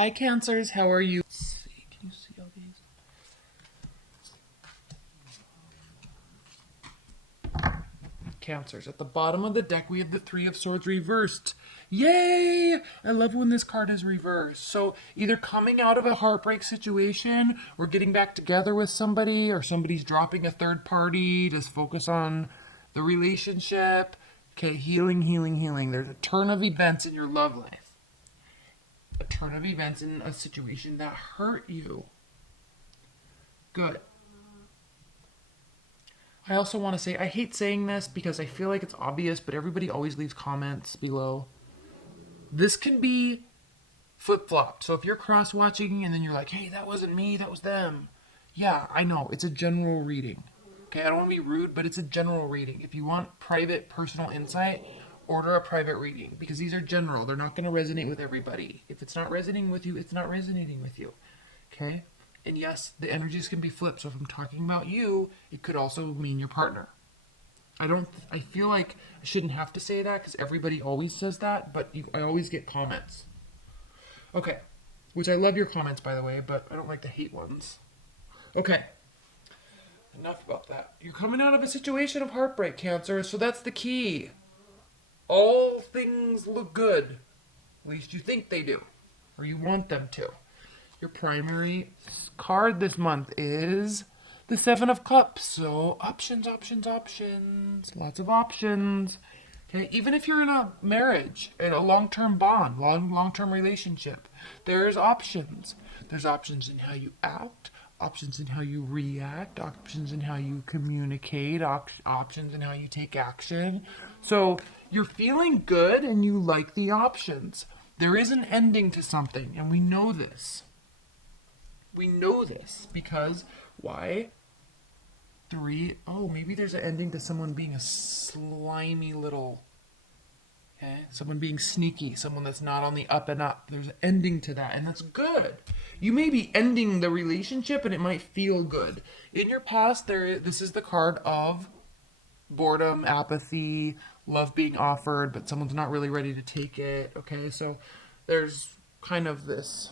Hi, Cancers. How are you? Let's see. Can you see all these? Cancers. At the bottom of the deck, we have the Three of Swords reversed. Yay! I love when this card is reversed. So either coming out of a heartbreak situation or getting back together with somebody, or somebody's dropping a third party. Just focus on the relationship. Okay, healing, healing, healing. There's a turn of events in your love life. A turn of events in a situation that hurt you. Good. I also want to say, I hate saying this because I feel like it's obvious, but everybody always leaves comments below. This can be flip-flopped. So if you're cross-watching and then you're like, hey, that wasn't me, that was them. Yeah, I know. It's a general reading. Okay, I don't want to be rude, but it's a general reading. If you want private, personal insight, order a private reading because these are general. They're not going to resonate with everybody. If it's not resonating with you, it's not resonating with you. Okay? And yes, the energies can be flipped. So if I'm talking about you, it could also mean your partner. I feel like I shouldn't have to say that because everybody always says that, but I always get comments. Okay. Which I love your comments, by the way, but I don't like the hate ones. Okay. Enough about that. You're coming out of a situation of heartbreak, Cancer, so that's the key. All things look good. At least you think they do. Or you want them to. Your primary card this month is the Seven of Cups. So options, options, options. Lots of options. Okay, even if you're in a marriage, in a long-term bond, long-term relationship, there's options. There's options in how you act, options in how you react, options in how you communicate, options in how you take action. So you're feeling good and you like the options. There is an ending to something, and we know this. We know this because, why? Maybe there's an ending to someone being a slimy little, someone being sneaky, someone that's not on the up and up. There's an ending to that, and that's good. You may be ending the relationship, and it might feel good. In your past, this is the card of boredom, apathy, love being offered, but someone's not really ready to take it, okay? So there's kind of this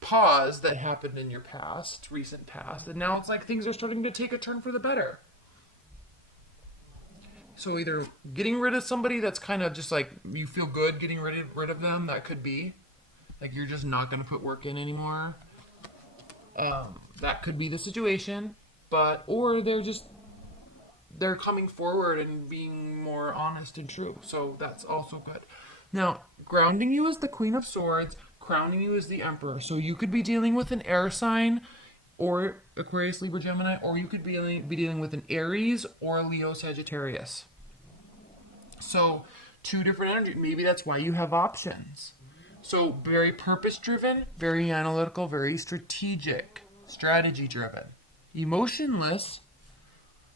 pause that happened in your past, recent past, and now it's like things are starting to take a turn for the better. So either getting rid of somebody that's kind of just like you feel good getting rid of them, that could be like you're just not going to put work in anymore. That could be the situation, or they're coming forward and being more honest and true. So that's also good. Now, grounding you is the Queen of Swords, crowning you is the Emperor. So you could be dealing with an air sign or Aquarius, Libra, Gemini, or you could be dealing with an Aries or a Leo, Sagittarius. So two different energies. Maybe that's why you have options. So very purpose-driven, very analytical, very strategic, strategy-driven. Emotionless,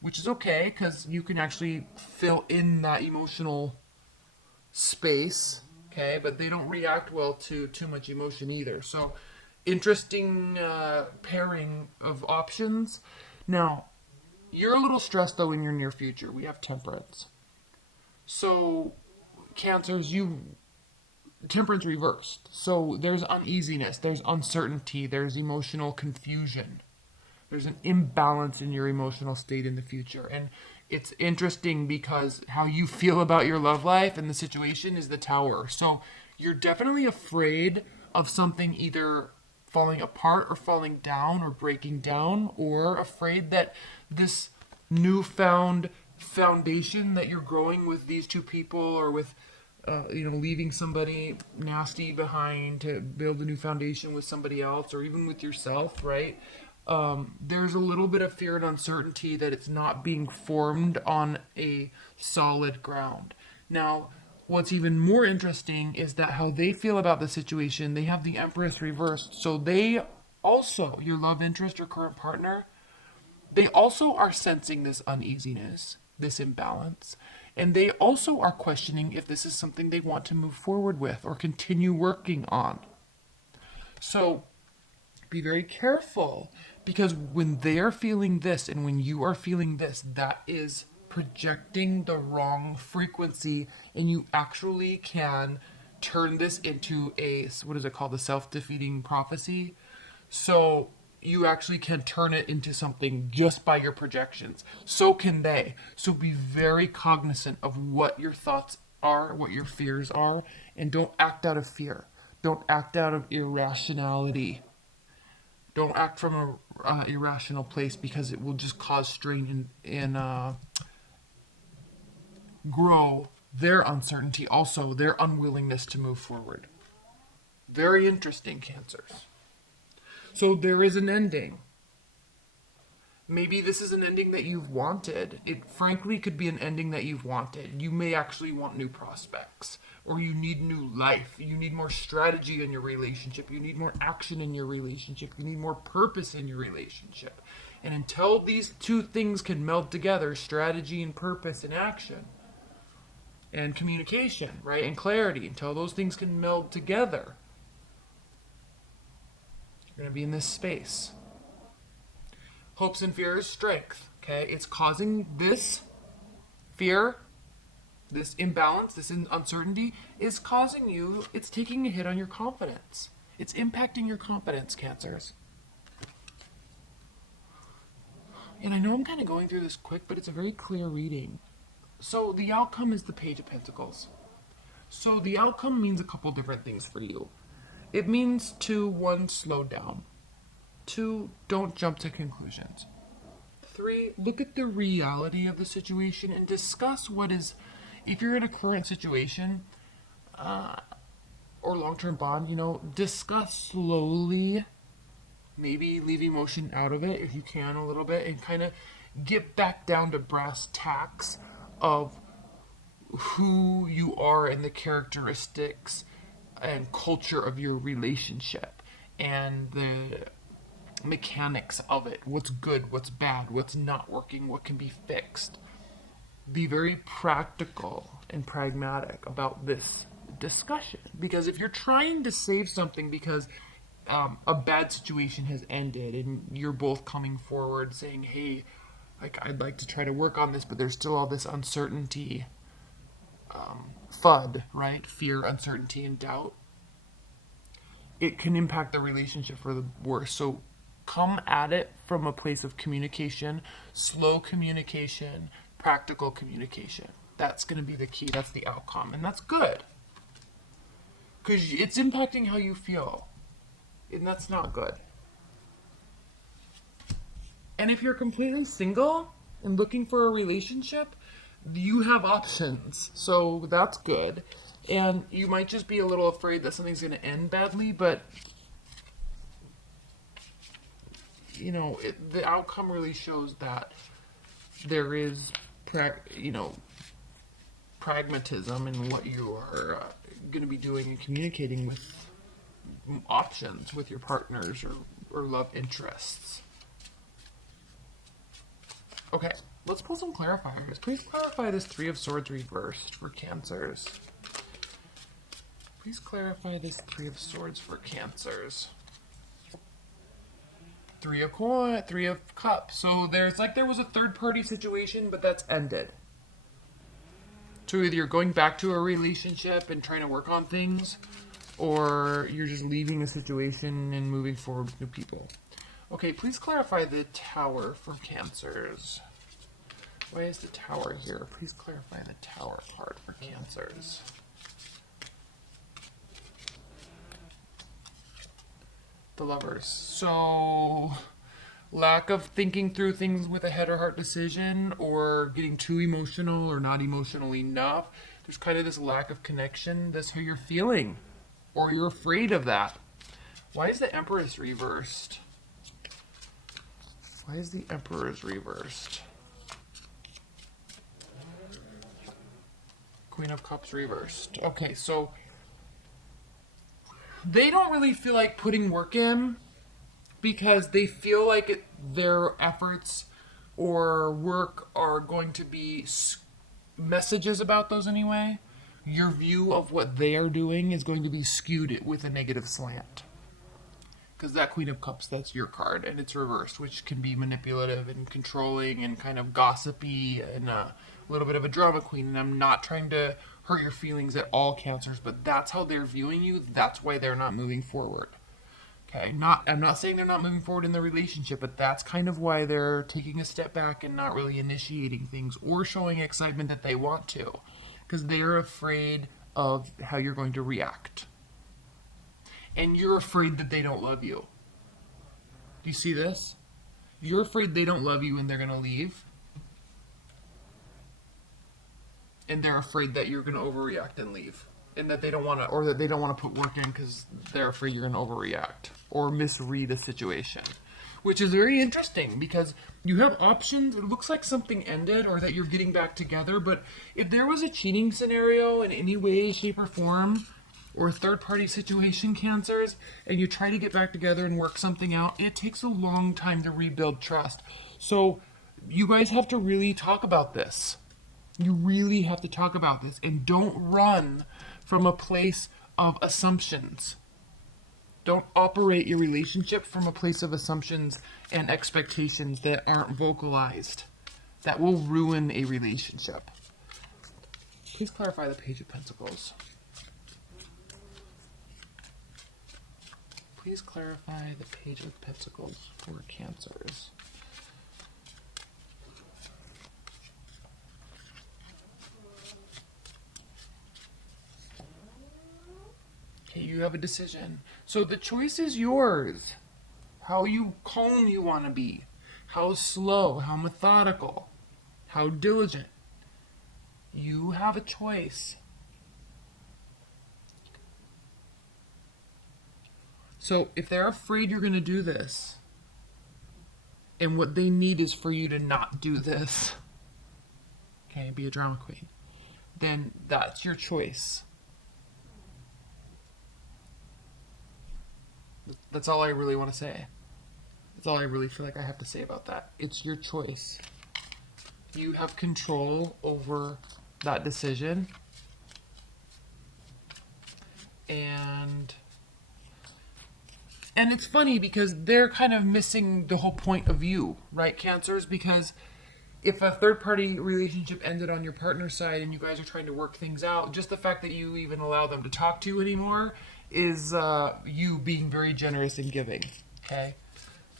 which is okay because you can actually fill in that emotional space, okay? But they don't react well to too much emotion either. So interesting pairing of options. Now, you're a little stressed though in your near future. We have Temperance. So Cancers, Temperance reversed. So there's uneasiness, there's uncertainty, there's emotional confusion. There's an imbalance in your emotional state in the future. And it's interesting because how you feel about your love life and the situation is the Tower. So you're definitely afraid of something either falling apart or falling down or breaking down, or afraid that this newfound foundation that you're growing with these two people, or with leaving somebody nasty behind to build a new foundation with somebody else, or even with yourself, right? There's a little bit of fear and uncertainty that it's not being formed on a solid ground. Now, what's even more interesting is that how they feel about the situation, they have the Empress reversed. So they also, your love interest or current partner, they also are sensing this uneasiness, this imbalance, and they also are questioning if this is something they want to move forward with or continue working on. So be very careful, because when they're feeling this and when you are feeling this, that is projecting the wrong frequency, and you actually can turn this into a, what is it called, a self-defeating prophecy. So you actually can turn it into something just by your projections. So can they. So be very cognizant of what your thoughts are, what your fears are, and don't act out of fear. Don't act out of irrationality. Don't act from a irrational place, because it will just cause strain and grow their uncertainty, also their unwillingness to move forward. Very interesting, Cancers. So there is an ending. Maybe this is an ending that you've wanted. It frankly could be an ending that you've wanted. You may actually want new prospects, or you need new life. You need more strategy in your relationship. You need more action in your relationship. You need more purpose in your relationship. And until these two things can meld together, strategy and purpose and action and communication, right, and clarity, until those things can meld together, you're going to be in this space. Hopes and fears, strength, okay? It's causing this fear, this imbalance, this uncertainty is causing you, it's taking a hit on your confidence. It's impacting your confidence, Cancers. And I know I'm kind of going through this quick, but it's a very clear reading. So the outcome is the Page of Pentacles. So the outcome means a couple different things for you. It means to, 1, slow down. 2, don't jump to conclusions. 3, look at the reality of the situation and discuss what is, if you're in a current situation or long-term bond, discuss slowly, maybe leave emotion out of it if you can a little bit, and kind of get back down to brass tacks of who you are and the characteristics and culture of your relationship and the mechanics of it. What's good, what's bad, what's not working, what can be fixed. Be very practical and pragmatic about this discussion, because if you're trying to save something because a bad situation has ended and you're both coming forward saying, hey, like, I'd like to try to work on this, but there's still all this uncertainty, FUD, right? Fear, uncertainty, and doubt. It can impact the relationship for the worse. So come at it from a place of communication, slow communication, practical communication. That's going to be the key. That's the outcome. And that's good, because it's impacting how you feel. And that's not good. And if you're completely single and looking for a relationship, you have options. So that's good. And you might just be a little afraid that something's going to end badly, but the outcome really shows that there is, pragmatism in what you are going to be doing and communicating with options with your partners or love interests. Okay, let's pull some clarifiers. Please clarify this 3 of Swords reversed for Cancers. Please clarify this 3 of Swords for Cancers. 3 of Cups. So there was a third-party situation, but that's ended. So either you're going back to a relationship and trying to work on things, or you're just leaving a situation and moving forward with new people. Okay, please clarify the Tower for Cancers. Why is the Tower here? Please clarify the Tower card for Cancers. The Lovers. So, lack of thinking through things with a head or heart decision, or getting too emotional or not emotional enough. There's kind of this lack of connection. That's how you're feeling, or you're afraid of that. Why is the Empress reversed? Why is the Emperor's reversed? Queen of Cups reversed. Okay, so they don't really feel like putting work in, because they feel like their efforts or work are going to be messages about those anyway. Your view of what they are doing is going to be skewed with a negative slant. Because that Queen of Cups, that's your card, and it's reversed, which can be manipulative and controlling and kind of gossipy and a little bit of a drama queen. And I'm not trying to hurt your feelings at all, Cancers, but that's how they're viewing you. That's why they're not moving forward. Okay, I'm not saying they're not moving forward in the relationship, but that's kind of why they're taking a step back and not really initiating things or showing excitement that they want to, because they're afraid of how you're going to react. And you're afraid that they don't love you. Do you see this? You're afraid they don't love you and they're going to leave. And they're afraid that you're going to overreact and leave. And that they don't want to, or that they don't want to put work in because they're afraid you're going to overreact or misread a situation. Which is very interesting because you have options. It looks like something ended or that you're getting back together. But if there was a cheating scenario in any way, shape, or form, or a third-party situation, Cancers, and you try to get back together and work something out, it takes a long time to rebuild trust. So you guys have to really talk about this. You really have to talk about this, and don't run from a place of assumptions. Don't operate your relationship from a place of assumptions and expectations that aren't vocalized. That will ruin a relationship. Please clarify the Page of Pentacles. Please clarify the Page of Pentacles for Cancers. Okay, you have a decision. So the choice is yours. How calm you want to be. How slow, how methodical, how diligent. You have a choice. So if they're afraid you're going to do this, and what they need is for you to not do this, okay, be a drama queen, then that's your choice. That's all I really want to say. That's all I really feel like I have to say about that. It's your choice. You have control over that decision. And it's funny because they're kind of missing the whole point of you, right, Cancers? Because if a third-party relationship ended on your partner's side and you guys are trying to work things out, just the fact that you even allow them to talk to you anymore is you being very generous and giving, okay?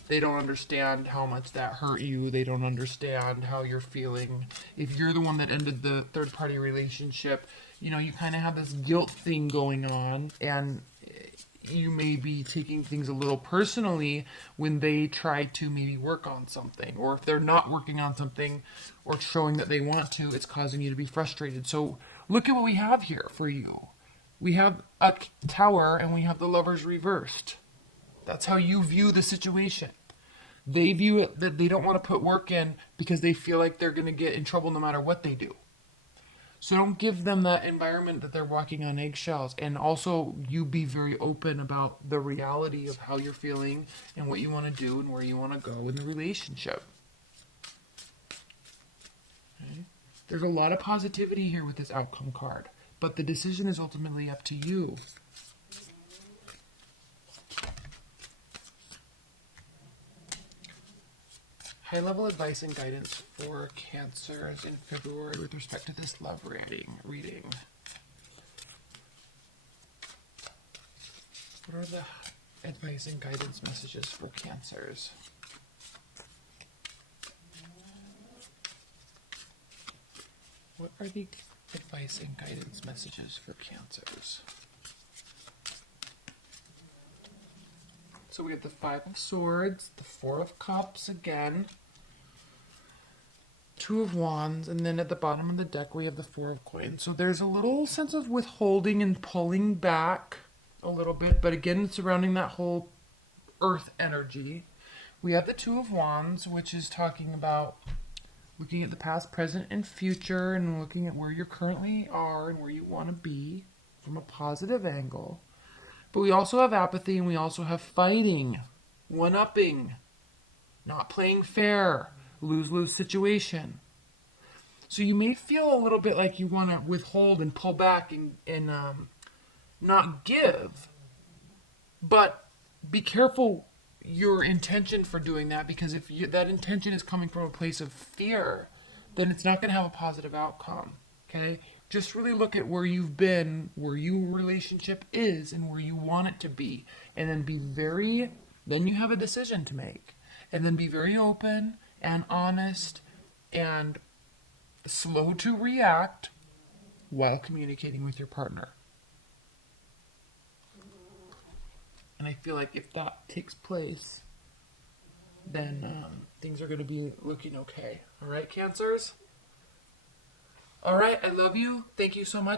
They don't understand how much that hurt you. They don't understand how you're feeling. If you're the one that ended the third-party relationship, you know, you kind of have this guilt thing going on, and you may be taking things a little personally when they try to maybe work on something, or if they're not working on something or showing that they want to, it's causing you to be frustrated. So look at what we have here for you. We have a Tower and we have the Lovers reversed. That's how you view the situation. They view it that they don't want to put work in because they feel like they're going to get in trouble no matter what they do. So don't give them that environment that they're walking on eggshells. And also, you be very open about the reality of how you're feeling and what you want to do and where you want to go in the relationship. Okay? There's a lot of positivity here with this outcome card, but the decision is ultimately up to you. High-level advice and guidance for Cancers in February with respect to this love reading. What are the advice and guidance messages for Cancers? What are the advice and guidance messages for Cancers? So we have the Five of Swords, the Four of Cups again, Two of Wands, and then at the bottom of the deck we have the Four of Coins. So there's a little sense of withholding and pulling back a little bit, but again, surrounding that whole earth energy. We have the Two of Wands, which is talking about looking at the past, present, and future, and looking at where you currently are and where you want to be from a positive angle. But we also have apathy, and we also have fighting, one-upping, not playing fair, lose-lose situation. So you may feel a little bit like you want to withhold and pull back and not give. But be careful your intention for doing that, because if that intention is coming from a place of fear, then it's not going to have a positive outcome. Okay? just really look at where you've been, where your relationship is, and where you want it to be. And then then you have a decision to make. And then be very open and honest and slow to react while communicating with your partner. And I feel like if that takes place, then things are going to be looking okay. All right, Cancers? All right, I love you. Thank you so much.